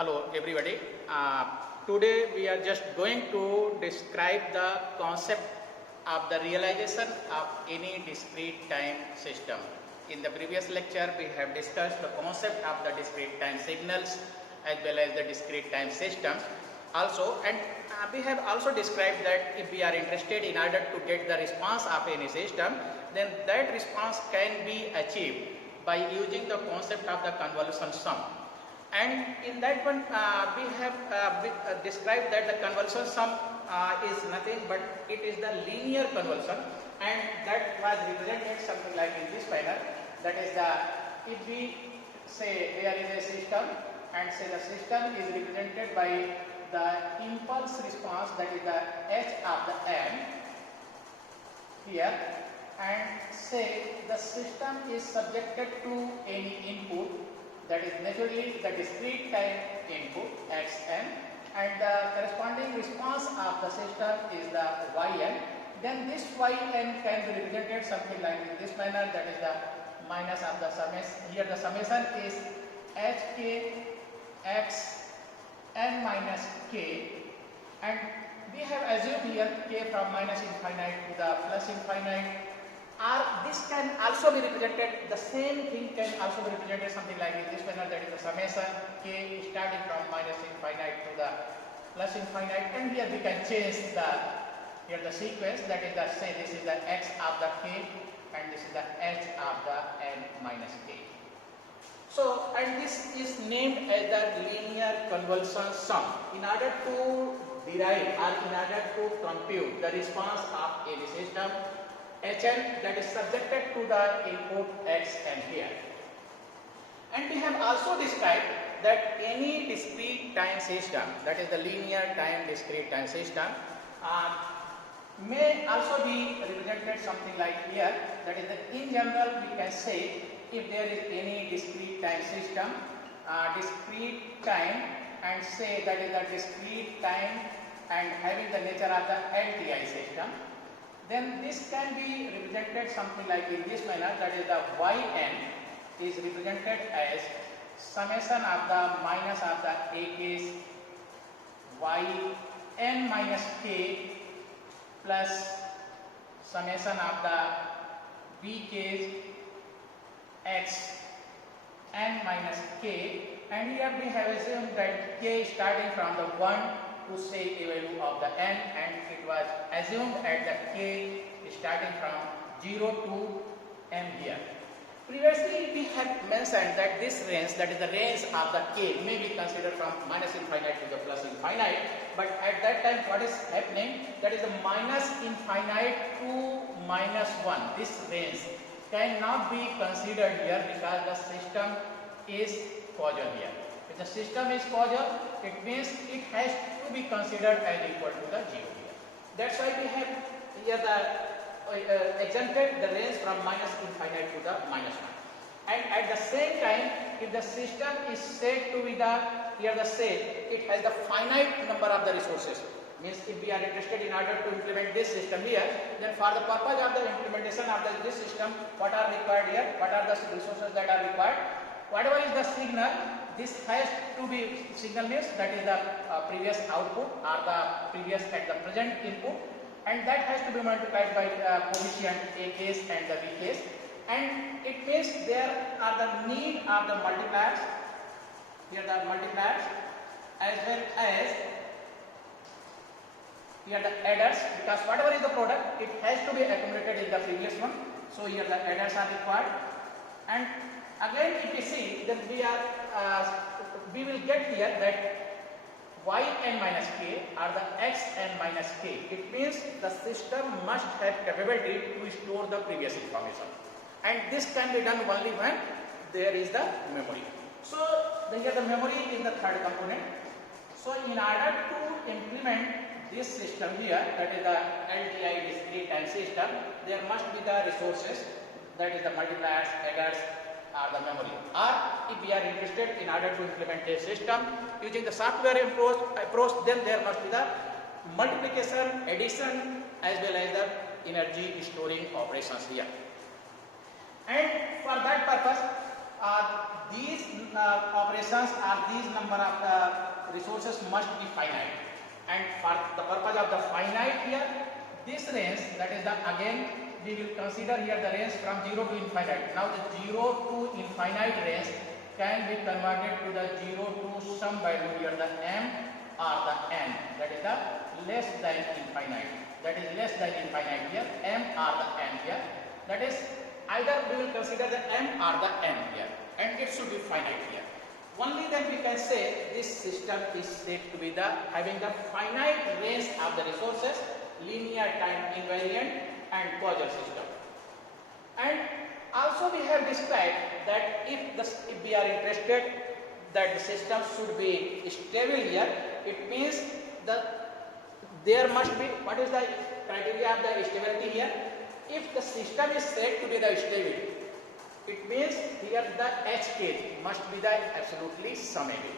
Hello everybody. Today we are just going to describe the concept of the realization of any discrete time system. In the previous lecture we have discussed the concept of the discrete time signals as well as the discrete time systems also, and we have also described that if we are interested in order to get the response of any system, then that response can be achieved by using the concept of the convolution sum. And in that one we have described that the convolution sum is nothing but it is the linear convolution, and that was represented something like in this manner. That is the, if we say there is a system and say the system is represented by the impulse response, that is the h of the m here, and say the system is subjected to any input, that is naturally the discrete time input xn, and the corresponding response of the system is the yn, then this yn can be represented something like in this manner, that is the minus of the summation. Here the summation is hk x n minus k, and we have assumed here k from minus infinite to the plus infinite. Or this can also be represented, the same thing can also be represented something like in this manner, that is the summation k starting from minus infinite to the plus infinite, and here we can change the sequence, that is the, say this is the x of the k and this is the h of the n minus k. So, and this is named as the linear convolution sum. In order to derive or in order to compute the response of any system Hn that is subjected to the input xn here. And we have also described that any discrete time system, that is the linear time discrete time system, may also be represented something like here, that is that in general we can say if there is any discrete time system, discrete time, and say that is the discrete time and having the nature of the LTI system, then this can be represented something like in this manner, that is the yn is represented as summation of the minus of the ak's yn minus k plus summation of the bk's x n minus k, and here we have assumed that k starting from the 1 to say a value of the n, and it was assumed at the k starting from 0 to m here. Previously we had mentioned that this range, that is the range of the k, may be considered from minus infinite to the plus infinite, but at that time what is happening, that is the minus infinite to minus 1, this range cannot be considered here because the system is causal here. If the system is causal, it means it has to be considered as equal to the 0 here. That's why we have here the exempted the range from minus infinite to the minus 1. And at the same time, if the system is said to be the, here the say, it has the finite number of the resources. Means if we are interested in order to implement this system here, then for the purpose of the implementation of this system, what are required here, what are the resources that are required, whatever is the signal, this has to be, signal means that is the previous output or the previous at the present input, and that has to be multiplied by coefficient a case and the b case, and it means there are the need of the multipliers, here the multipliers, as well as here the adders, because whatever is the product, it has to be accumulated in the previous one, so here the adders are required. And again if we see, then we will get here that yn minus k or the xn minus k. It means the system must have capability to store the previous information, and this can be done only when there is the memory. So here the memory is the third component. So in order to implement this system here, that is the LTI discrete time system, there must be the resources, that is the multipliers, adders, or the memory. Or if we are interested in order to implement a system using the software approach, then there must be the multiplication, addition, as well as the energy storing operations here. And for that purpose, these operations or these number of resources must be finite, and for the purpose of the finite here, this range, that is the, again we will consider here the range from 0 to infinite. Now the 0 to infinite range can be converted to the 0 to some value here, the m or the n, that is the less than infinite, that is less than infinite here, m or the n here, that is either we will consider the m or the n here, and it should be finite here. Only then we can say this system is said to be the having the finite range of the resources, linear time invariant and causal system. And also we have described that if we are interested that the system should be stable here, it means there must be, what is the criteria of the stability here? If the system is said to be the stable, it means here the h case must be the absolutely summable.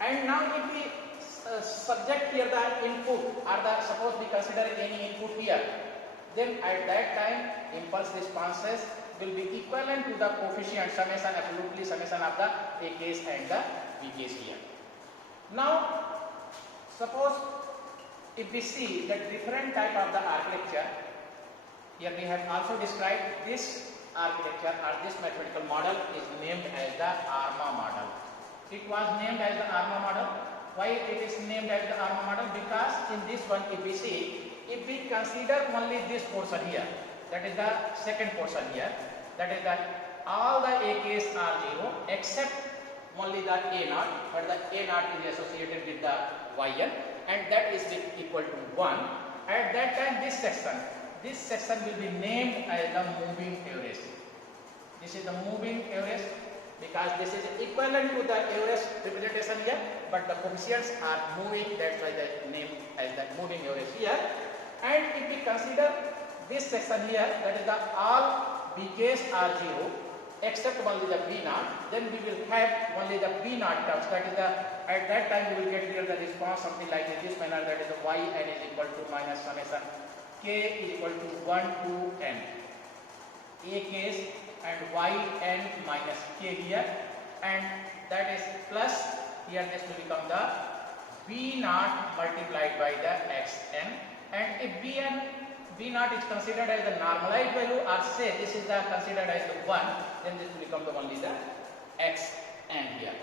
And now if we subject here the input, or the suppose we consider any input here, then at that time impulse responses will be equivalent to the coefficient summation, absolutely summation of the a case and the b case here. Now suppose if we see the different type of the architecture, here we have also described this architecture or this mathematical model is named as the ARMA model. It was named as the ARMA model. Why it is named as the ARMA model? Because in this one, if we see, if we consider only this portion here, that is the second portion here, that is that all the AKs are 0 except only the A0, but the A0 is associated with the YN, and that is equal to 1. At that time this section will be named as the moving average. This is the moving average because this is equivalent to the average representation here, but the coefficients are moving, that's why they name as the moving average here. And if we consider this section here, that is the all BKs are 0 except only the B0, then we will have only the B0 terms, that is the, at that time we will get here the response something like in this manner, that is the YN is equal to minus summation K is equal to 1 to n, A case and Yn minus K here, and that is plus, here this will become the B0 multiplied by the Xn, and if B0 is considered as the normalized value, or say this is the considered as the 1, then this will become the only the Xn here.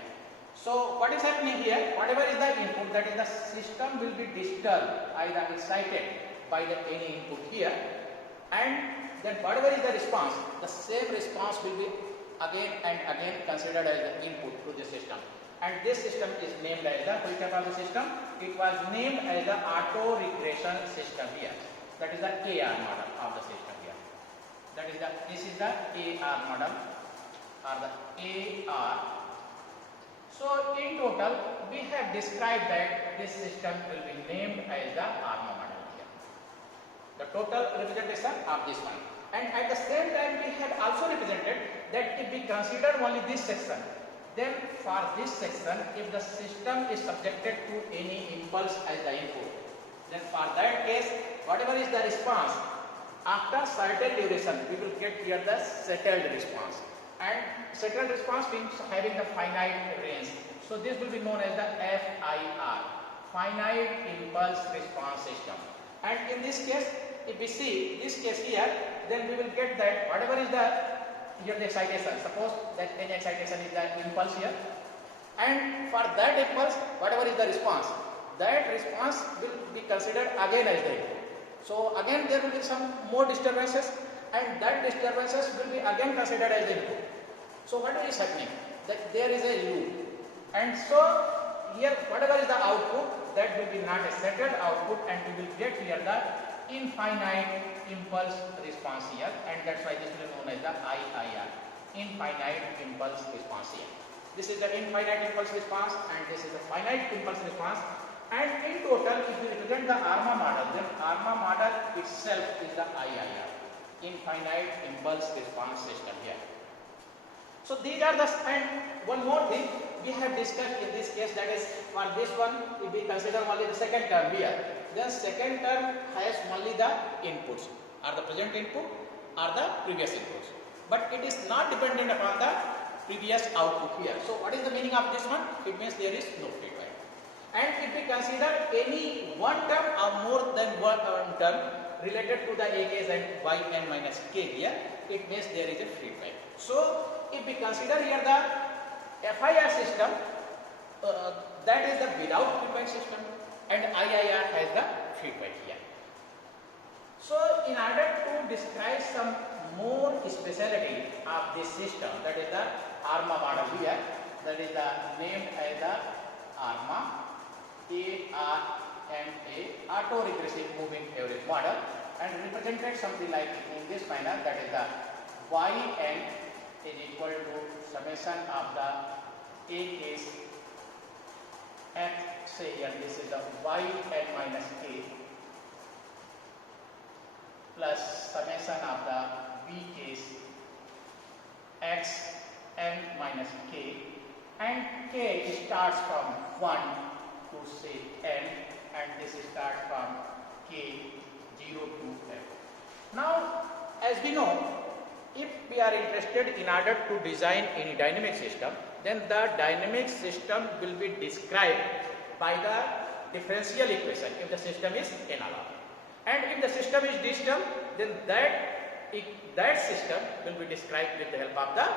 So what is happening here, whatever is the input, that is the system will be disturbed, either excited by the any input here, and then whatever is the response, the same response will be again and again considered as the input to the system. And this system is named as the, which type of the system? It was named as the auto regression system here. That is the AR model of the system here. That is the, this is the AR model or the AR. So in total we have described that this system will be named as the ARMA model here. The total representation of this one. And at the same time we have also represented that if we consider only this section, then for this section, if the system is subjected to any impulse as the input, then for that case, whatever is the response, after certain duration, we will get here the settled response. And settled response means having the finite range. So this will be known as the FIR, finite impulse response system. And in this case, if we see this case here, then we will get that whatever is the here the excitation, suppose that any excitation is the impulse here, and for that impulse whatever is the response, that response will be considered again as the input. So again there will be some more disturbances, and that disturbances will be again considered as the input. So what is happening, that there is a loop, and so here whatever is the output, that will be not a settled output, and we will get here the infinite impulse response here, and that's why this will be known as the IIR, infinite impulse response here. This is the infinite impulse response, and this is the finite impulse response. And in total, if we represent the ARMA model, then ARMA model itself is the IIR, infinite impulse response system here. So these are the, and one more thing we have discussed in this case, that is for this one, if we consider only the second term here, then second term has only the inputs, or the present input or the previous inputs, but it is not dependent upon the previous output here. So what is the meaning of this one? It means there is no feedback. And if we consider any one term or more than one term related to the Ak's and Yn minus k here, it means there is a feedback. So if we consider here the FIR system, that is the without feedback system, and IIR has the feedback here. So in order to describe some more speciality of this system, that is the ARMA model here, that is the named as the ARMA, ARMA, auto regressive moving average model, and represented something like in this manner, that is the Yn is equal to summation of the Ak's x, say here this is the Yn minus k plus summation of the Bk's x n minus k, and k starts from 1 to say n, and this starts from k 0 to n. Now as we know, if we are interested in order to design any dynamic system, then the dynamic system will be described by the differential equation if the system is analog. And if the system is digital, then that system will be described with the help of the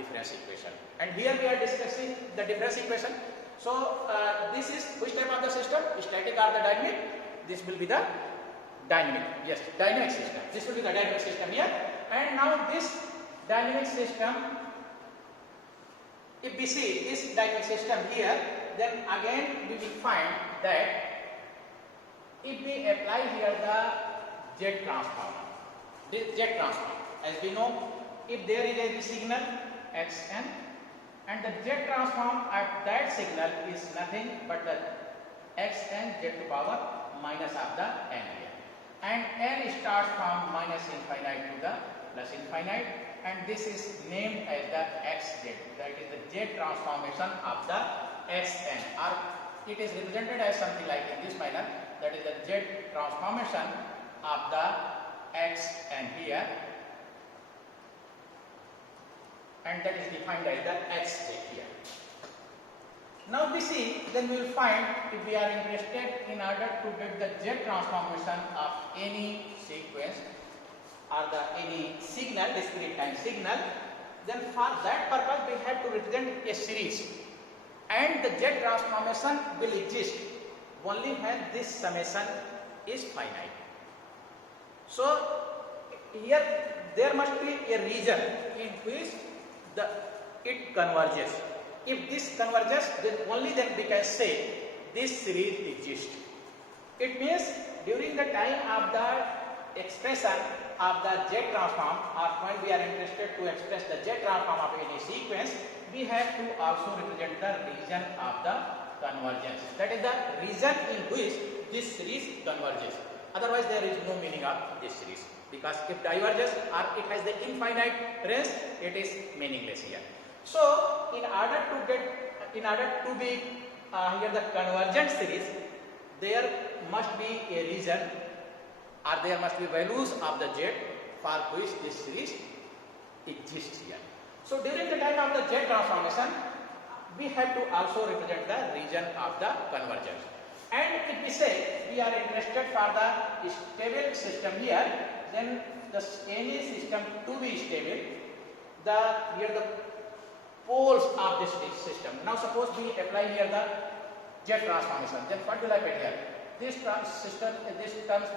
difference equation. And here we are discussing the difference equation. So this is which type of the system? Static or the dynamic? This will be the dynamic. Yes, dynamic system. This will be the dynamic system here. And now this dynamic system, if we see this dynamic system here, then again we will find that if we apply here the Z transform, this Z transform, as we know, if there is a signal Xn, and the Z transform of that signal is nothing but the Xn Z to power minus of the n here, and n starts from minus infinite to the plus infinite, and this is named as the Xz, that is the Z transformation of the Xn, or it is represented as something like in this manner, that is the Z transformation of the Xn here, and that is defined as the Xz here. Now we see, then we will find, if we are interested in order to get the Z transformation of any sequence or any signal, discrete time signal, then for that purpose we have to represent a series, and the Z transformation will exist only when this summation is finite. So here there must be a region in which it converges. If this converges, then only then we can say this series exists. It means during the time of the expression of the Z transform, or when we are interested to express the Z transform of any sequence, we have to also represent the region of the convergence. That is the region in which this series converges. Otherwise there is no meaning of this series, because if diverges or it has the infinite range, it is meaningless here. So in order to be here the convergent series, there must be a region, or there must be values of the Z for which this series exists here. So during the time of the Z transformation, we have to also represent the region of the convergence. And if we say we are interested for the stable system here, then any system to be stable, here the poles of this system. Now suppose we apply here the Z transformation, then what will happen here? This terms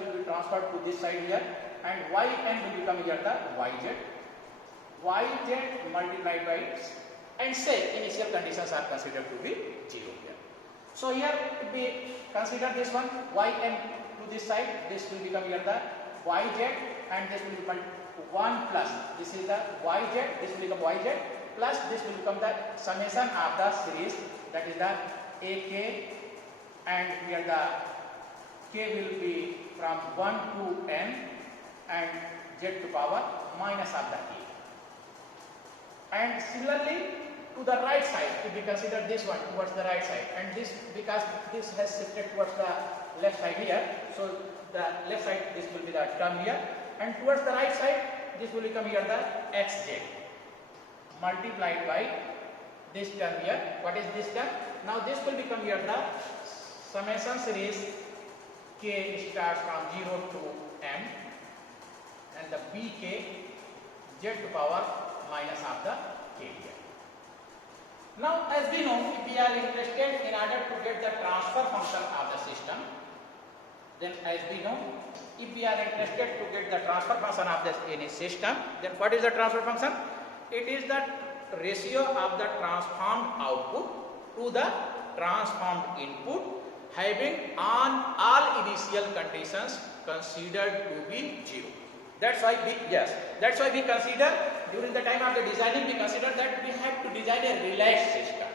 will be transferred to this side here, and Yn will become here the Yz multiplied by, and say initial conditions are considered to be 0 here. So here if we consider this one, Yn to this side, this will become here the Yz, and this will become 1 plus, this is the Yz, this will become Yz, plus this will become the summation of the series, that is the Ak, and here the k will be from 1 to n, and Z to power minus of the k. And similarly to the right side, if we consider this one towards the right side, and this, because this has shifted towards the left side here, so the left side, this will be the term here, and towards the right side, this will become here the Xz. multiplied by this term here. What is this term? Now this will become here the summation series k starts from 0 to m and the bk z to power minus of the k here. Now as we know, if we are interested in order to get the transfer function of the system, then as we know, if we are interested to get the transfer function of this any system, then what is the transfer function? It is the ratio of the transformed output to the transformed input having on all initial conditions considered to be 0. That's why we consider during the time of the designing, we consider that we have to design a relaxed system.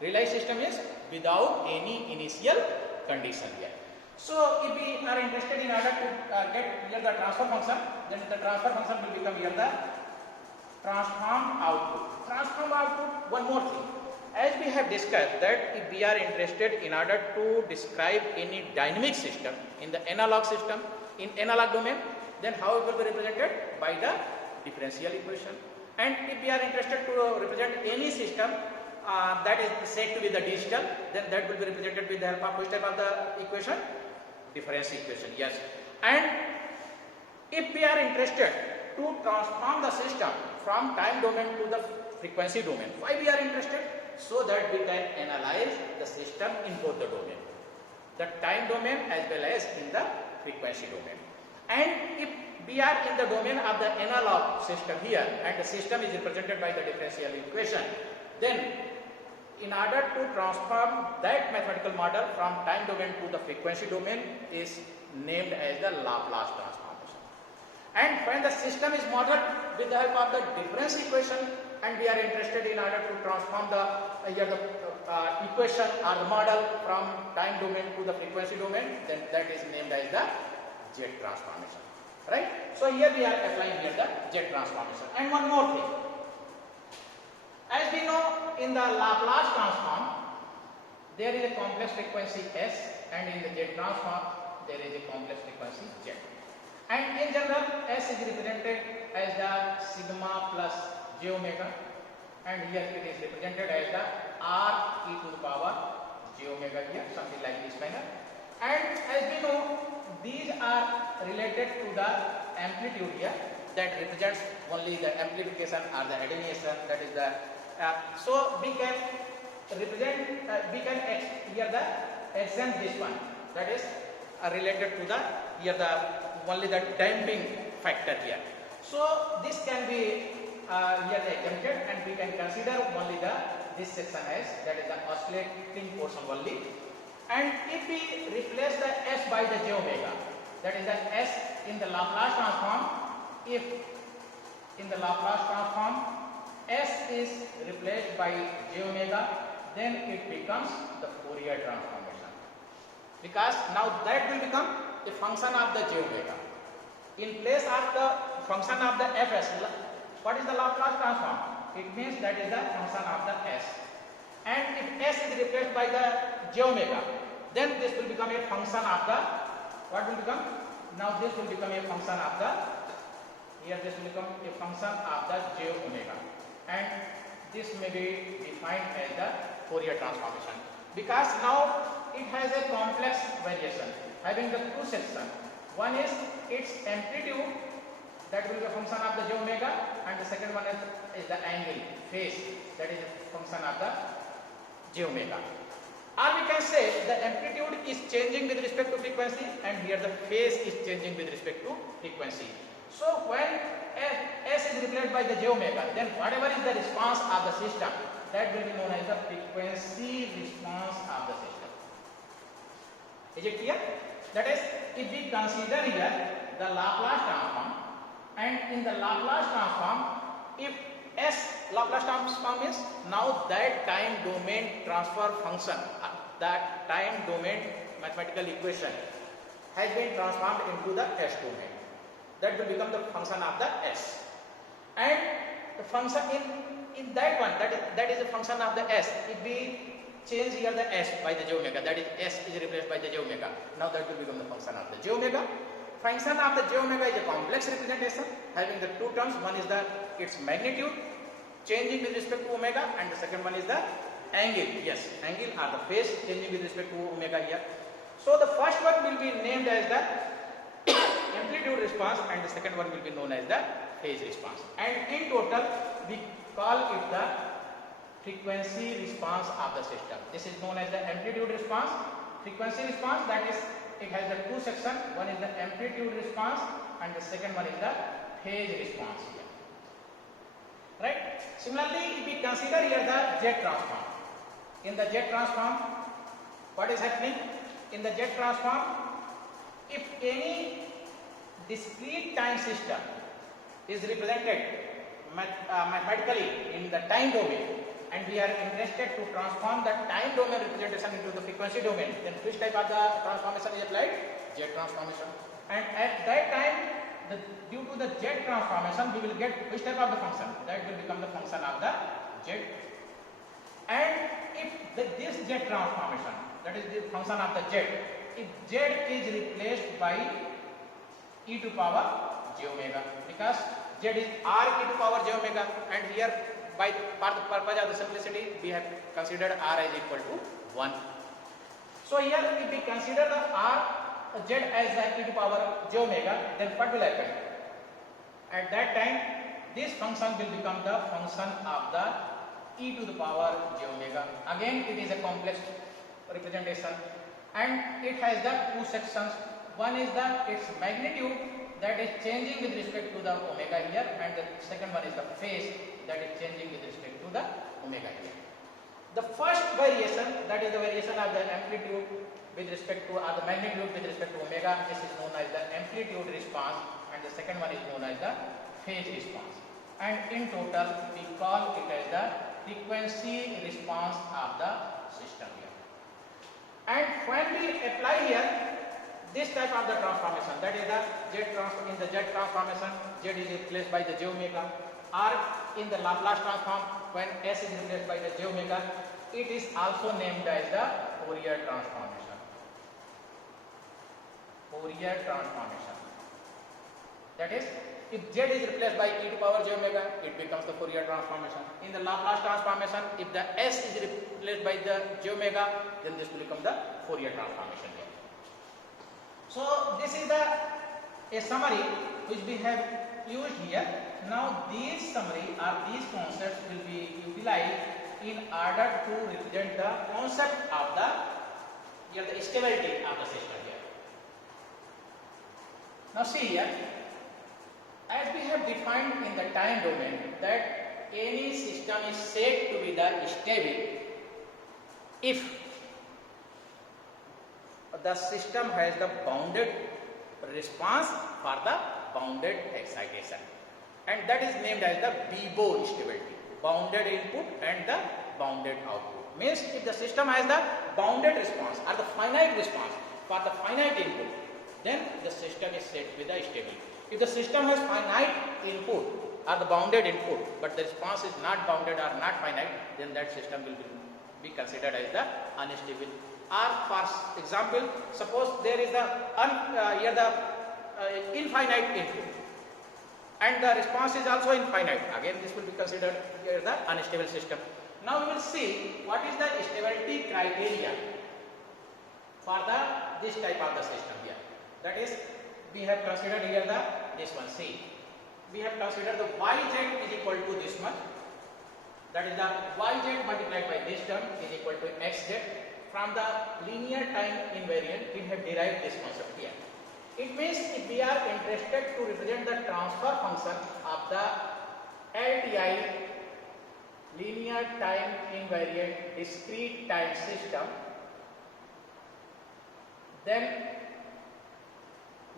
Relaxed system is without any initial condition here. So if we are interested in order to get here the transfer function, then the transfer function will become here the transformed output. Transformed output, one more thing. As we have discussed that if we are interested in order to describe any dynamic system in the analog system, in analog domain, then how it will be represented? By the differential equation. And if we are interested to represent any system that is said to be the digital, then that will be represented with the help of which type of the equation? Differential equation, yes. And if we are interested to transform the system from time domain to the frequency domain, why we are interested? So that we can analyze the system in both the domain, the time domain as well as in the frequency domain. And if we are in the domain of the analog system here and the system is represented by the differential equation, then in order to transform that mathematical model from time domain to the frequency domain is named as the Laplace transformation. And when the system is modeled with the help of the difference equation and we are interested in order to transform the equation or the model from time domain to the frequency domain, then that is named as the Z transformation, right? So here we are applying here the Z transformation. And one more thing, as we know, in the Laplace transform there is a complex frequency S, and in the Z transform there is a complex frequency Z. And in general, S is represented as the sigma plus j omega, and here it is represented as the r e to the power j omega here, something like this manner. And as we know, these are related to the amplitude here, that represents only the amplification or the attenuation, that is the so we can represent here the exempt this one, that is related to the here the only the damping factor here. So this can be here the exempted, and we can consider only this section as that is the oscillating portion only. And if we replace the S by the j omega, that is the S in the Laplace transform, if in the Laplace transform S is replaced by j omega, then it becomes the Fourier transformation, because now that will become a function of the j omega. In place of the function of the Fs, what is the Laplace transform? It means that is the function of the S. And if S is replaced by the j omega, then this will become a function of the, what will become? Now this will become a function of the, here this will become a function of the j omega. And this may be defined as the Fourier transformation, because now it has a complex variation having the two sections. One is its amplitude, that will be a function of the j omega, and the second one is the angle, phase, that is a function of the j omega. Or we can say the amplitude is changing with respect to frequency, and here the phase is changing with respect to frequency. So when S is replaced by the j omega, then whatever is the response of the system, that will be known as the frequency response of the system. Is it clear? That is, if we consider here the Laplace transform, and in the Laplace transform, if S Laplace transform is now that time domain transfer function, that time domain mathematical equation has been transformed into the S domain. That will become the function of the S. And the function in that one, that is a function of the S. If we change here the S by the j omega, that is S is replaced by the j omega, now that will become the function of the j omega. Function of the j omega is a complex representation having the two terms. One is its magnitude, changing with respect to omega, and the second one is the angle. Yes, angle or the phase changing with respect to omega here. So the first one will be named as the amplitude response, and the second one will be known as the phase response. And in total, we call it the frequency response of the system. This is known as the amplitude response. Frequency response, that is, it has the two sections. One is the amplitude response, and the second one is the phase response here. Right? Similarly, if we consider here the jet transform. In the jet transform, what is happening? In the jet transform, if any discrete time system is represented mathematically in the time domain, and we are interested to transform the time domain representation into the frequency domain, then which type of the transformation is applied? Jet transformation. And at that time, due to the jet transformation, we will get which type of the function? That will become the function of the jet. And if this jet transformation, that is the function of the jet, if jet is replaced by e to power j omega, because z is r e to power j omega, and here for the purpose of the simplicity, we have considered r as equal to 1. So here if we consider the z as the e to power j omega, then what will happen? At that time, this function will become the function of the e to the power j omega. Again, it is a complex representation, and it has the two sections. One is its magnitude, that is changing with respect to the omega here, and the second one is the phase, that is changing with respect to the omega here. The first variation, that is the variation of the amplitude with respect to, or the magnitude with respect to omega, this is known as the amplitude response, and the second one is known as the phase response. And in total, we call it as the frequency response of the system here. And when we apply here this type of the transformation, that is the in the jet transformation, z is replaced by the j omega, or in the Laplace transform, when s is replaced by the j omega, it is also named as the Fourier transformation. Fourier transformation. That is, if z is replaced by e to power j omega, it becomes the Fourier transformation. In the Laplace transformation, if the s is replaced by the j omega, then this will become the Fourier transformation here. So this is a summary which we have used here. Now these summary or these concepts will be utilized in order to represent the concept of the stability of the system here. Now see here, as we have defined in the time domain that any system is said to be the stable if the system has the bounded response for the bounded excitation, and that is named as the BIBO stability, bounded input and the bounded output. Means if the system has the bounded response or the finite response for the finite input, then the system is said to be the stable. If the system has finite input or the bounded input, but the response is not bounded or not finite, then that system will be considered as the unstable. Or for example, suppose there is the infinite input and the response is also infinite, again this will be considered here the unstable system. Now we will see what is the stability criteria for this type of the system here. That is, we have considered here this one. See, we have considered the yz is equal to this much, that is the yz multiplied by this term is equal to xz. From the linear time invariant, we have derived this concept here. It means if we are interested to represent the transfer function of the LTI, linear time invariant discrete time system, then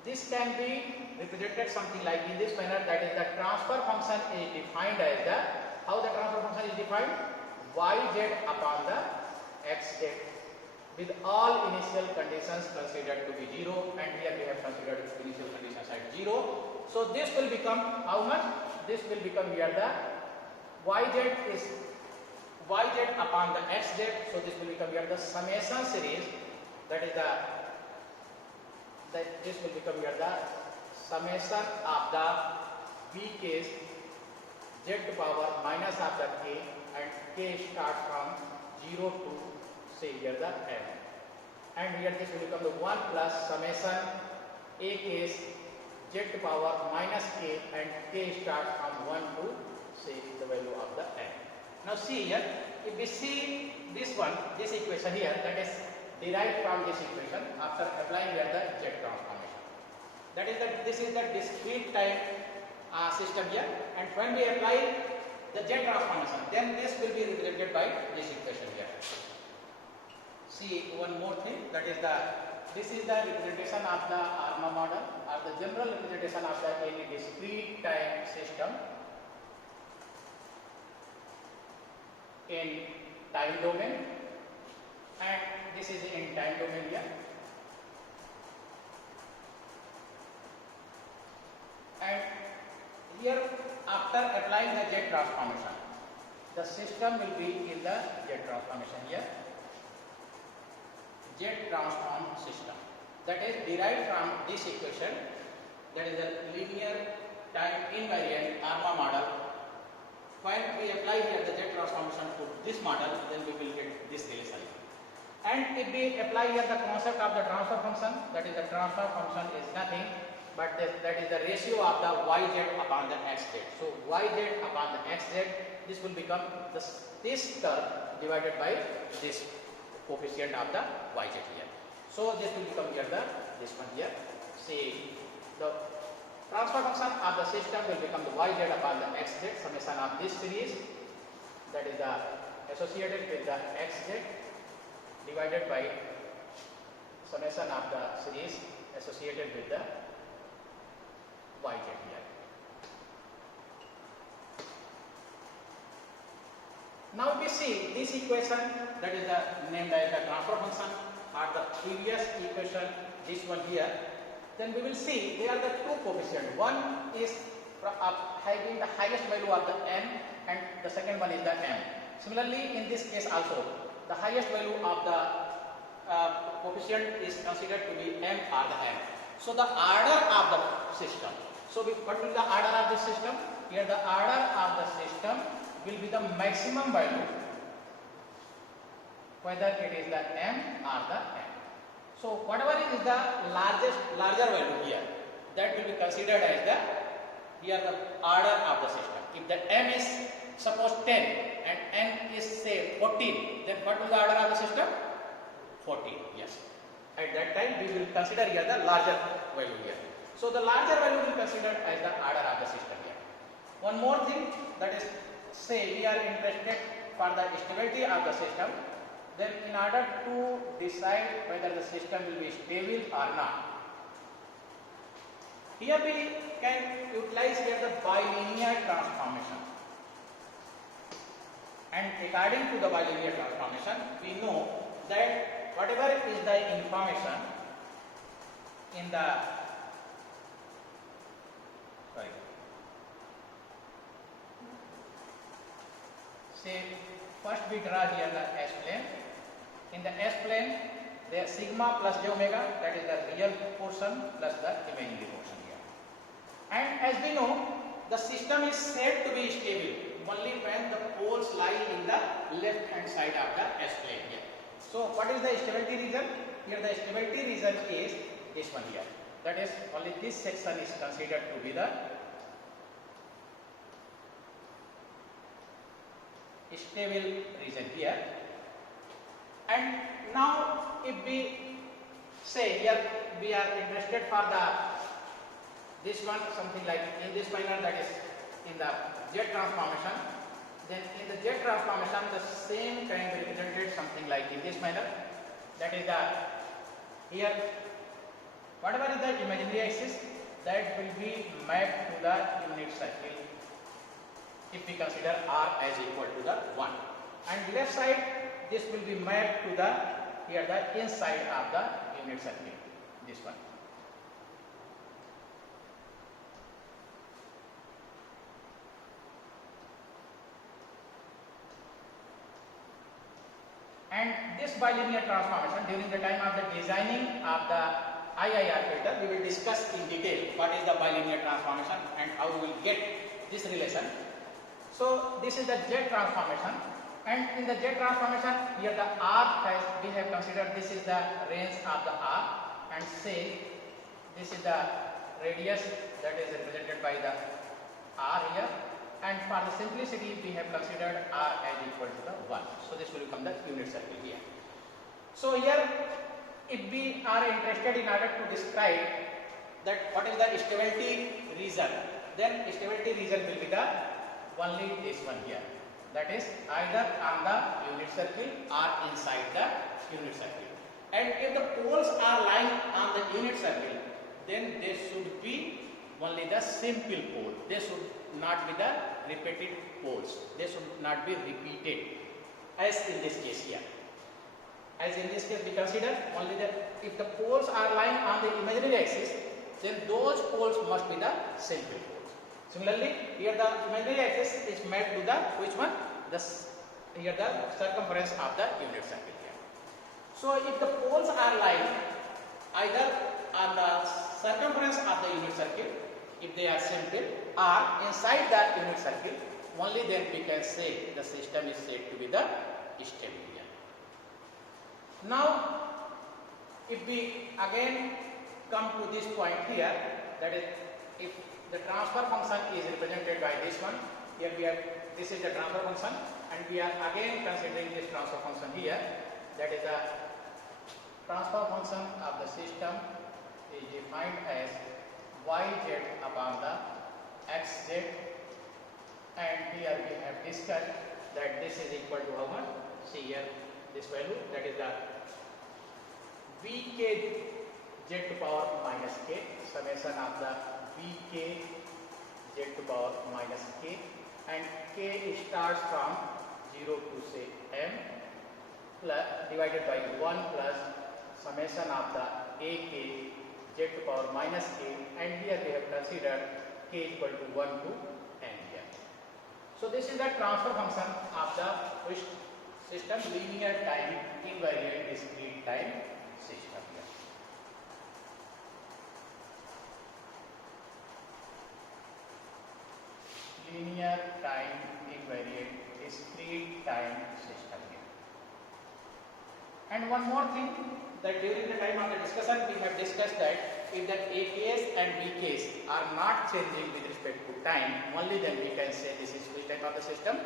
this can be represented something like in this manner, that is the transfer function is defined as the, how the transfer function is defined? Yz upon the xz, with all initial conditions considered to be 0, and here we have considered initial conditions at 0. So this will become how much? This will become here the yz is yz upon the xz, so this will become here the summation series, that is this will become here the summation of the vk's z power minus of the k, and k starts from 0 to say here the m, and here this will become the 1 plus summation a case z power minus k, and k starts from 1 to say the value of the n. Now see here, if we see this one, this equation here, that is derived from this equation after applying here the z transformation. That is that this is the discrete time system here, and when we apply the z transformation, then this will be represented by this equation here. See one more thing, that is this is the representation of the ARMA model, or the general representation of the any discrete time system in time domain, and this is in time domain here. And here after applying the z transformation, the system will be in the z transformation here, z transform system, that is derived from this equation, that is the linear time invariant ARMA model. When we apply here the z transformation to this model, then we will get this relation. And if we apply here the concept of the transfer function, that is the transfer function is nothing but that is the ratio of the yz upon the xz. So yz upon the xz, this will become this term divided by this coefficient of the yz here. So this will become here this one here. See, the transfer function of the system will become the yz upon the xz summation of this series, that is the associated with the xz divided by summation of the series associated with the yz here. Now we see this equation, that is the named as the transfer function, or the previous equation, this one here. Then we will see there are the two coefficients. One is having the highest value of the n, and the second one is the m. Similarly, in this case also, the highest value of the coefficient is considered to be m or the m. So the order of the system. So what will be the order of the system? Here the order of the system will be the maximum value, whether it is the m or the n. So whatever is the larger value here, that will be considered as the here the order of the system. If the m is suppose 10 and n is say 14, then what will the order of the system? 14. Yes. At that time we will consider here the larger value here. So the larger value will be considered as the order of the system here. One more thing, that is, say we are interested for the stability of the system, then in order to decide whether the system will be stable or not, here we can utilize here the bilinear transformation. And according to the bilinear transformation, we know that whatever is the information in the say first we draw here the S plane. In the S plane, there sigma plus j omega, that is the real portion plus the imaginary portion here. And as we know, the system is said to be stable only when the poles lie in the left hand side of the S plane here. So what is the stability region? Here the stability region is this one here. That is, only this section is considered to be the stable region here. And now if we say here we are interested for the this one something like in this manner, that is in the Z transformation, then in the Z transformation the same can be represented something like in this manner, that is the here whatever is the imaginary axis, that will be mapped to the unit circle if we consider r as equal to the 1, and left side this will be mapped to the here the inside of the unit circle, this one. And this bilinear transformation, during the time of the designing of the IIR filter, we will discuss in detail what is the bilinear transformation and how we will get this relation. So this is the Z transformation, and in the Z transformation here the R has, we have considered this is the range of the R, and say this is the radius that is represented by the R here, and for the simplicity we have considered R as equal to the 1. So this will become the unit circle here. So here if we are interested in order to describe that what is the stability region, then stability region will be the only this one here, that is either on the unit circle or inside the unit circle. And if the poles are lying on the unit circle, then they should be only the simple pole. They should not be the repeated poles. They should not be repeated as in this case here. As in this case we consider only that if the poles are lying on the imaginary axis, then those poles must be the simple poles. Similarly, here the imaginary axis is made to the which one? Here the circumference of the unit circle here. So if the poles are lying either on the circumference of the unit circle, if they are simple, or inside the unit circle, only then we can say the system is said to be the stable here. Now, if we again come to this point here, that is, if the transfer function is represented by this one, here we have, this is the transfer function, and we are again considering this transfer function here, that is the transfer function of the system is defined as yz upon the xz, and here we have discussed that this is equal to how much? See here, this value, that is the vk z to power minus k, summation of the vk z to power minus k, and k starts from 0 to say m, plus divided by 1 plus summation of the ak z to power minus k, and here we have considered k equal to 1 to n here. So this is the transfer function of the system linear time invariant discrete time system here. Linear time invariant discrete time system here. And one more thing, that during the time of the discussion we have discussed that if the AKs and BKs are not changing with respect to time, only then we can say this is which type of the system?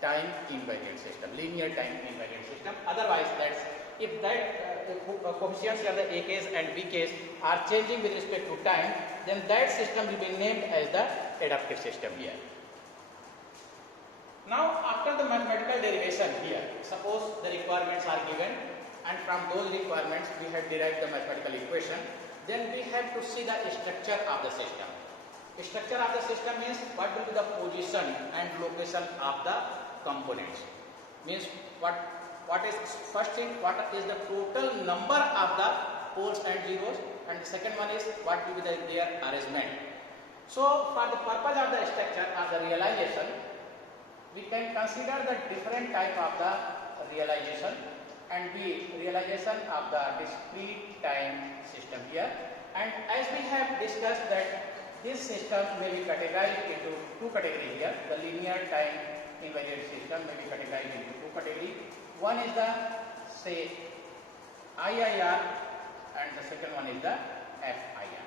Time invariant system, linear time invariant system. Otherwise, that's if that coefficients of the AKs and BKs are changing with respect to time, then that system will be named as the adaptive system here. Now, after the mathematical derivation here, suppose the requirements are given, and from those requirements we have derived the mathematical equation, then we have to see the structure of the system. The structure of the system means what will be the position and location of the components. Means what is first thing, what is the total number of the poles and zeros, and the second one is what will be their arrangement. So for the purpose of the structure of the realization, we can consider the different type of the realization, and the realization of the discrete time system here. And as we have discussed that this system may be categorized into two categories here. The linear time invariant system may be categorized into two categories. One is the say IIR, and the second one is the FIR.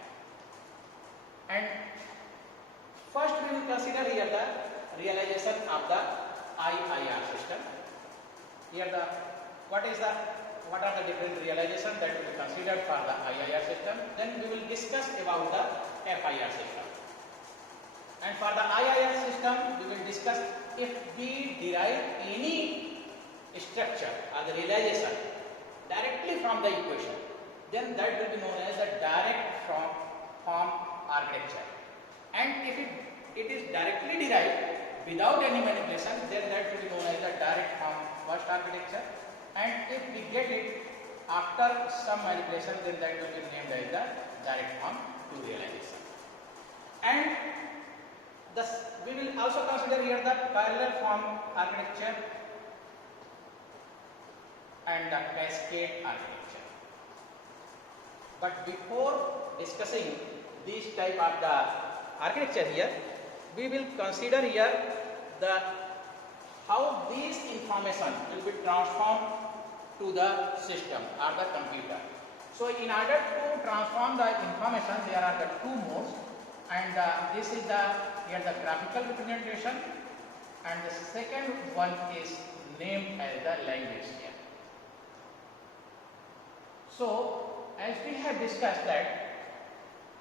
And first we will consider here the realization of the IIR system. Here what are the different realizations that will be considered for the IIR system. Then we will discuss about the FIR system. And for the IIR system, we will discuss if we derive any structure or the realization directly from the equation, then that will be known as the direct form architecture. And if it is directly derived without any manipulation, then that will be known as the direct form first architecture. And if we get it after some manipulation, then that will be named as the direct form to realization. And we will also consider here the parallel form architecture and the cascade architecture. But before discussing this type of the architecture here, we will consider here the how these information will be transformed to the system or the computer. So in order to transform the information, there are the two modes, and this is the here the graphical representation, and the second one is named as the language here. So as we have discussed that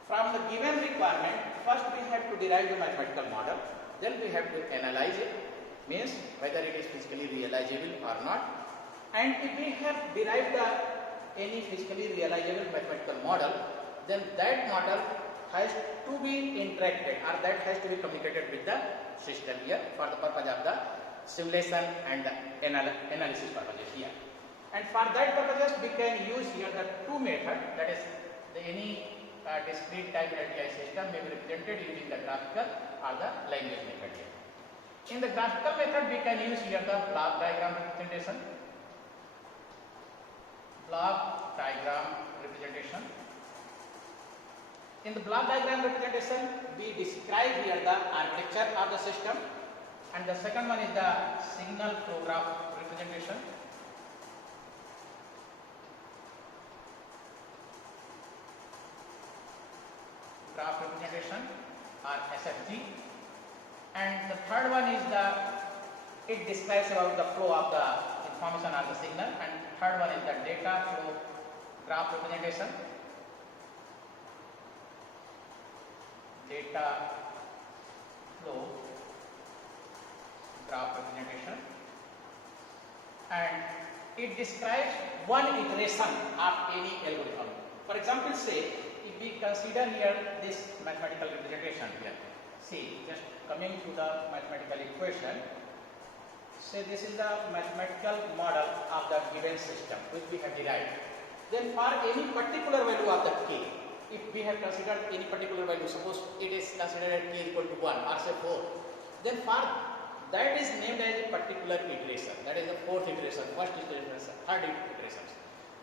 from the given requirement, first we have to derive the mathematical model, then we have to analyze it, means whether it is physically realizable or not, and if we have derived any physically realizable mathematical model, then that model has to be interacted or that has to be communicated with the system here for the purpose of the simulation and the analysis purposes here. And for that purposes we can use here the two methods, that is any discrete time LTI system may be represented using the graphical or the language method here. In the graphical method we can use here the block diagram representation. Block diagram representation. In the block diagram representation, we describe here the architecture of the system, and the second one is the signal flow graph representation. Graph representation or SFG, and the third one is it describes about the flow of the information or the signal, and third one is the data flow graph representation. Data flow graph representation, and it describes one iteration of any algorithm. For example, say if we consider here this mathematical representation here, see, just coming to the mathematical equation, say this is the mathematical model of the given system which we have derived. Then for any particular value of the k, if we have considered any particular value, suppose it is considered at k equal to 1 or say 4, then for that is named as a particular iteration, that is the fourth iteration, first iteration, third iteration.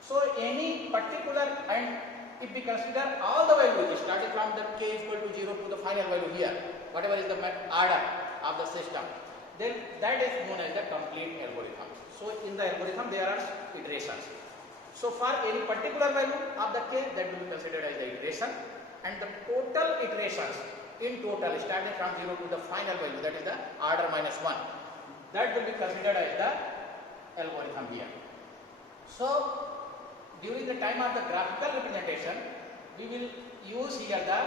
So any particular, and if we consider all the values starting from the k equal to 0 to the final value here, whatever is the order of the system, then that is known as the complete algorithm. So in the algorithm there are iterations. So for any particular value of the k, that will be considered as the iteration, and the total iterations in total starting from 0 to the final value, that is the order minus 1, that will be considered as the algorithm here. So during the time of the graphical representation, we will use here the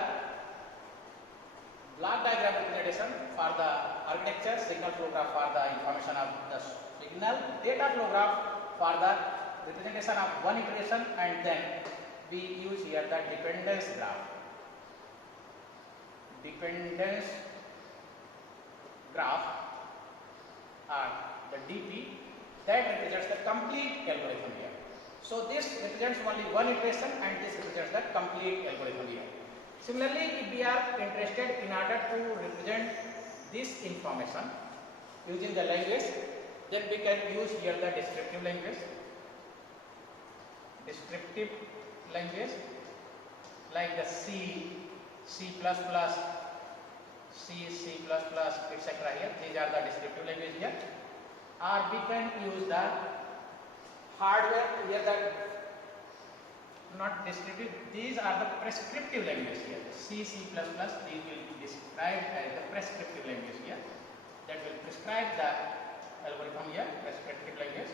block diagram representation for the architecture, signal flow graph for the information of the signal, data flow graph for the representation of one iteration, and then we use here the dependence graph. Dependence graph or the DP, that represents the complete algorithm here. So this represents only one iteration and this represents the complete algorithm here. Similarly, if we are interested in order to represent this information using the language, then we can use here the descriptive language. Descriptive language like the C, C++, C, C++, etc. here. These are the descriptive language here. Or we can use the hardware here, that not descriptive, these are the prescriptive language here. C, C++, these will be described as the prescriptive language here. That will prescribe the algorithm here, prescriptive language.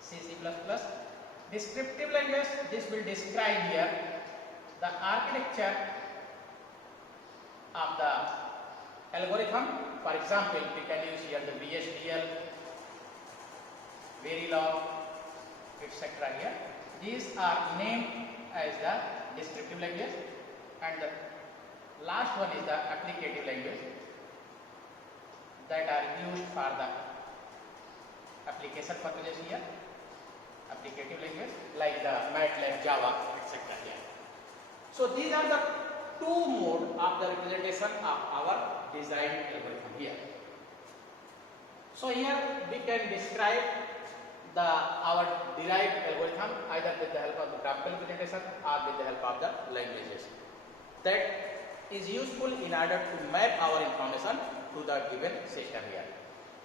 C, C++. Descriptive language, this will describe here the architecture of the algorithm. For example, we can use here the VHDL, Verilog, etc. here. These are named as the descriptive language, and the last one is the applicative language that are used for the application purposes here. Applicative language like the MATLAB, Java, etc. here. So these are the two modes of the representation of our design algorithm here. So here we can describe our derived algorithm either with the help of the graphical representation or with the help of the languages. That is useful in order to map our information to the given system here.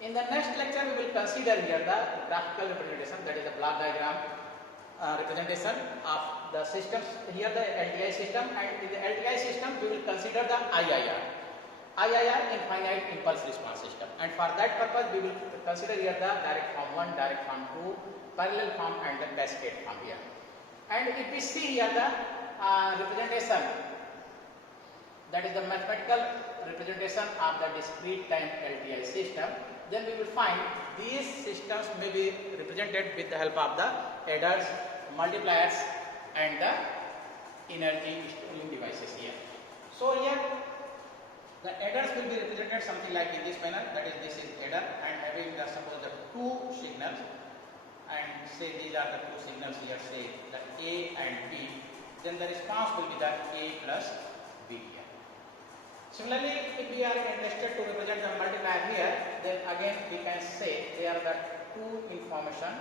In the next lecture, we will consider here the graphical representation, that is the block diagram representation of the systems. Here the LTI system, and in the LTI system we will consider the IIR, infinite impulse response system, and for that purpose we will consider here the direct form 1, direct form 2, parallel form and the cascade form here. And if we see here the representation, that is the mathematical representation of the discrete time LTI system, then we will find these systems may be represented with the help of the adders, multipliers and the energy storing devices here. So here the adders will be represented something like in this manner, that is this is adder and having the suppose the two signals, and say these are the two signals here, say the A and B, then the response will be the A plus B here. Similarly, if we are interested to represent the multiplier here, then again we can say they are the two information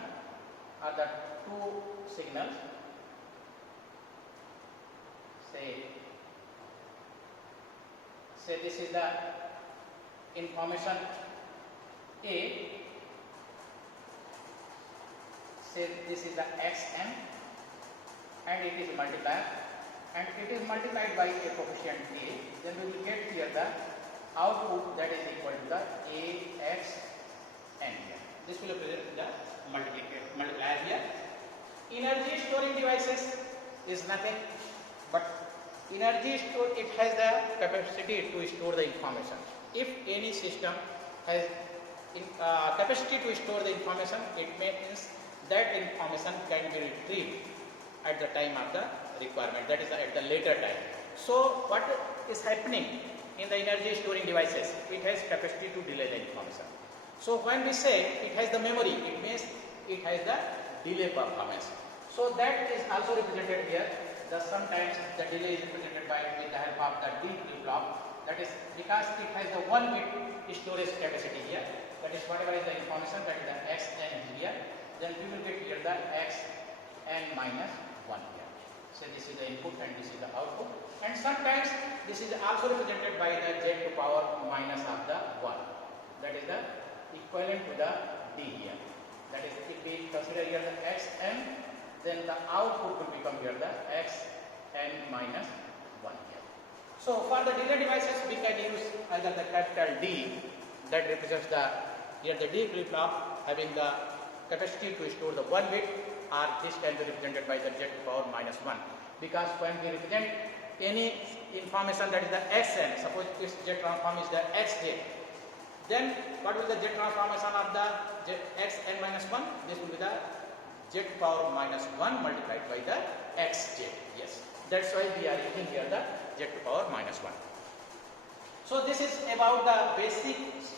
or the two signals. Say this is the information A, say this is the xm, and it is multiplier, and it is multiplied by a coefficient A, then we will get here the output that is equal to the AXN here. This will represent the multiplier here. Energy storing devices is nothing but energy store, it has the capacity to store the information. If any system has capacity to store the information, it means that information can be retrieved at the time of the requirement, that is at the later time. So what is happening in the energy storing devices, it has capacity to delay the information. So when we say it has the memory, it means it has the delay performance. So that is also represented here. Sometimes the delay is represented by with the help of the D flip-flop, that is because it has the 1 bit storage capacity here, that is whatever is the information, that is the xn here, then we will get here the xn minus 1 here. So this is the input and this is the output, and sometimes this is also represented by the z to power minus of the 1, that is the equivalent to the D here. That is, if we consider here the xn, then the output will become here the xn minus 1 here. So for the delay devices we can use either the capital D, that represents the here the D flip flop having the capacity to store the 1 bit, or this can be represented by the z to power minus 1, because when we represent any information that is the xn, suppose this z transform is the xj, then what will the z transformation of the xn minus 1? This will be the z power minus 1 multiplied by the xj. Yes, that's why we are using here the z to power minus 1. So this is about the basics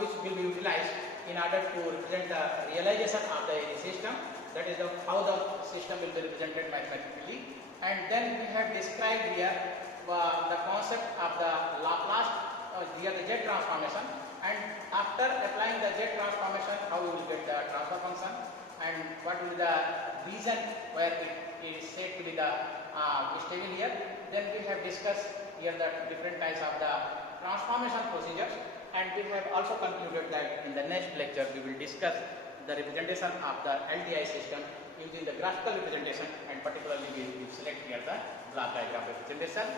which will be utilized in order to represent the realization of the system, that is how the system will be represented mathematically. And then we have described here the concept of the Laplace, here the Z transformation, and after applying the Z transformation, how we will get the transfer function, and what will be the reason where it is said to be the stable here. Then we have discussed here the different types of the transformation procedures, and we have also concluded that in the next lecture we will discuss the representation of the LTI system using the graphical representation, and particularly we will select here the block diagram representation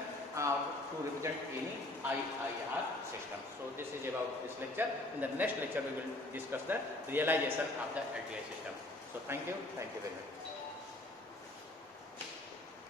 to represent any IIR system. So this is about this lecture. In the next lecture we will discuss the realization of the LTI system. So thank you very much.